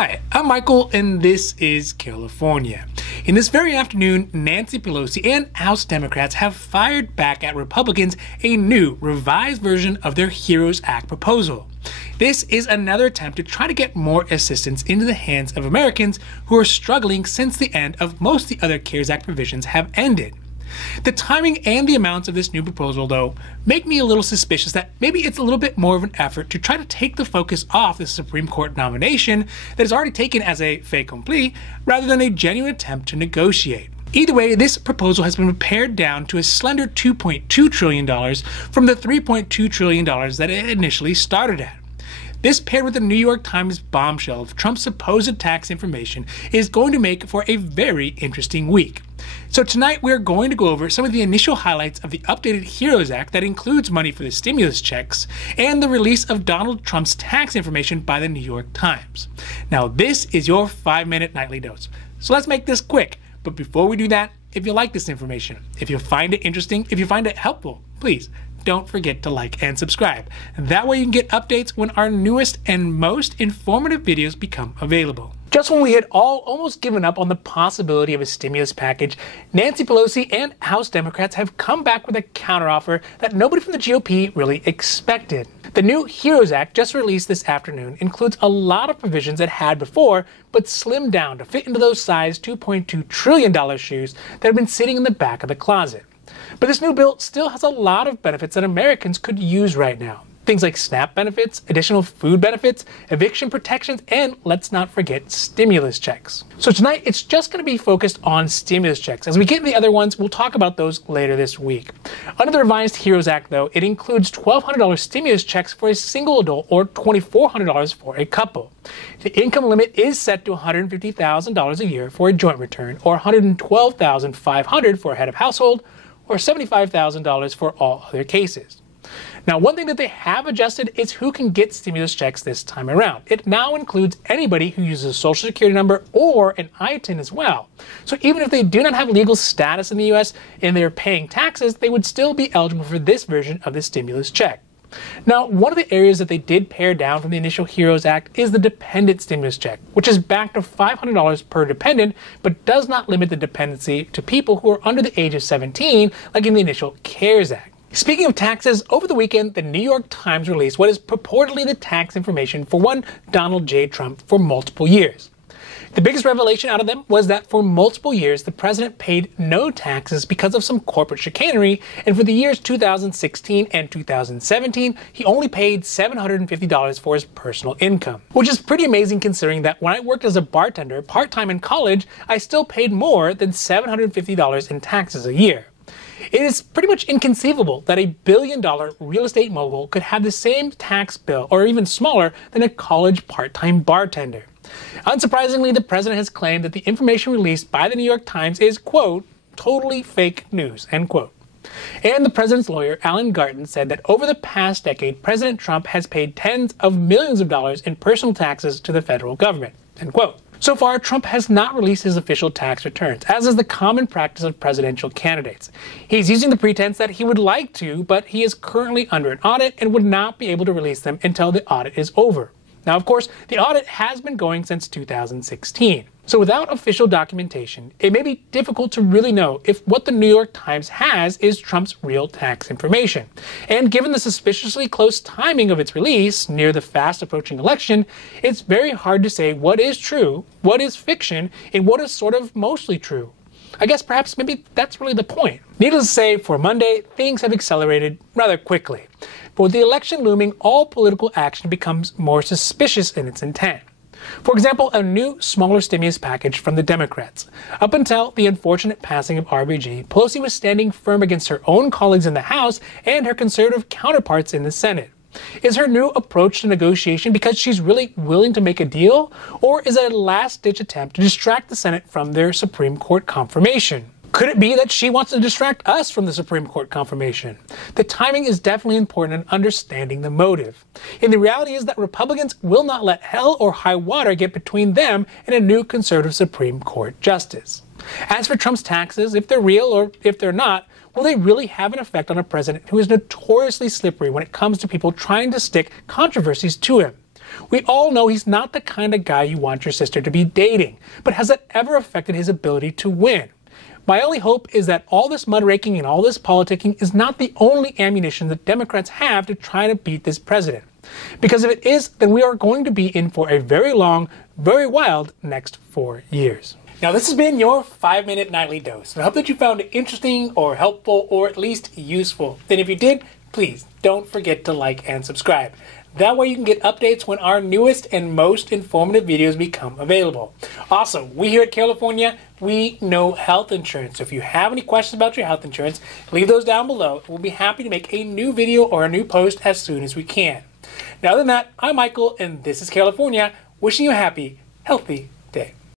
Hi, I'm Michael, and this is California. In this very afternoon, Nancy Pelosi and House Democrats have fired back at Republicans a new, revised version of their HEROS Act proposal. This is another attempt to try to get more assistance into the hands of Americans who are struggling since the end of most of the other CARES Act provisions have ended. The timing and the amounts of this new proposal, though, make me a little suspicious that maybe it's a little bit more of an effort to try to take the focus off the Supreme Court nomination that is already taken as a fait accompli, rather than a genuine attempt to negotiate. Either way, this proposal has been pared down to a slender $2.2 trillion from the $3.2 trillion that it initially started at. This, paired with the New York Times bombshell of Trump's supposed tax information, is going to make for a very interesting week. So tonight we're going to go over some of the initial highlights of the updated HEROS Act that includes money for the stimulus checks and the release of Donald Trump's tax information by the New York Times. Now this is your 5-minute nightly dose. So let's make this quick. But before we do that, if you like this information, if you find it interesting, if you find it helpful, please don't forget to like and subscribe. That way you can get updates when our newest and most informative videos become available. Just when we had all almost given up on the possibility of a stimulus package, Nancy Pelosi and House Democrats have come back with a counteroffer that nobody from the GOP really expected. The new HEROS Act, just released this afternoon, includes a lot of provisions it had before, but slimmed down to fit into those size $2.2 trillion shoes that have been sitting in the back of the closet. But this new bill still has a lot of benefits that Americans could use right now. Things like SNAP benefits, additional food benefits, eviction protections, and let's not forget stimulus checks. So tonight it's just going to be focused on stimulus checks. As we get into the other ones, we'll talk about those later this week. Under the revised HEROS Act, though, it includes $1,200 stimulus checks for a single adult or $2,400 for a couple. The income limit is set to $150,000 a year for a joint return, or $112,500 for a head of household, or $75,000 for all other cases. Now, one thing that they have adjusted is who can get stimulus checks this time around. It now includes anybody who uses a social security number or an ITIN as well. So even if they do not have legal status in the U.S. and they're paying taxes, they would still be eligible for this version of the stimulus check. Now, one of the areas that they did pare down from the initial HEROS Act is the dependent stimulus check, which is backed to $500 per dependent, but does not limit the dependency to people who are under the age of 17, like in the initial CARES Act. Speaking of taxes, over the weekend, the New York Times released what is purportedly the tax information for one Donald J. Trump for multiple years. The biggest revelation out of them was that for multiple years, the president paid no taxes because of some corporate chicanery, and for the years 2016 and 2017, he only paid $750 for his personal income. Which is pretty amazing considering that when I worked as a bartender part-time in college, I still paid more than $750 in taxes a year. It is pretty much inconceivable that a billion-dollar real estate mogul could have the same tax bill, or even smaller, than a college part-time bartender. Unsurprisingly, the president has claimed that the information released by the New York Times is, quote, totally fake news, end quote. And the president's lawyer, Alan Garten, said that over the past decade, President Trump has paid tens of millions of dollars in personal taxes to the federal government, end quote. So far, Trump has not released his official tax returns, as is the common practice of presidential candidates. He's using the pretense that he would like to, but he is currently under an audit and would not be able to release them until the audit is over. Now, of course, the audit has been going since 2016. So without official documentation, it may be difficult to really know if what the New York Times has is Trump's real tax information. And given the suspiciously close timing of its release, near the fast approaching election, it's very hard to say what is true, what is fiction, and what is sort of mostly true. I guess perhaps maybe that's really the point. Needless to say, for Monday, things have accelerated rather quickly. But with the election looming, all political action becomes more suspicious in its intent. For example, a new, smaller stimulus package from the Democrats. Up until the unfortunate passing of RBG, Pelosi was standing firm against her own colleagues in the House and her conservative counterparts in the Senate. Is her new approach to negotiation because she's really willing to make a deal, or is it a last-ditch attempt to distract the Senate from their Supreme Court confirmation? Could it be that she wants to distract us from the Supreme Court confirmation? The timing is definitely important in understanding the motive. And the reality is that Republicans will not let hell or high water get between them and a new conservative Supreme Court justice. As for Trump's taxes, if they're real or if they're not, will they really have an effect on a president who is notoriously slippery when it comes to people trying to stick controversies to him? We all know he's not the kind of guy you want your sister to be dating, but has that ever affected his ability to win? My only hope is that all this mudraking and all this politicking is not the only ammunition that Democrats have to try to beat this president. Because if it is, then we are going to be in for a very long, very wild next 4 years. Now, this has been your 5-minute nightly dose. I hope that you found it interesting or helpful or at least useful. Then if you did, please don't forget to like and subscribe. That way you can get updates when our newest and most informative videos become available. Also, we here at Carelifornia, we know health insurance. So if you have any questions about your health insurance, leave those down below. We'll be happy to make a new video or a new post as soon as we can. Now, other than that, I'm Michael, and this is Carelifornia, wishing you a happy, healthy day.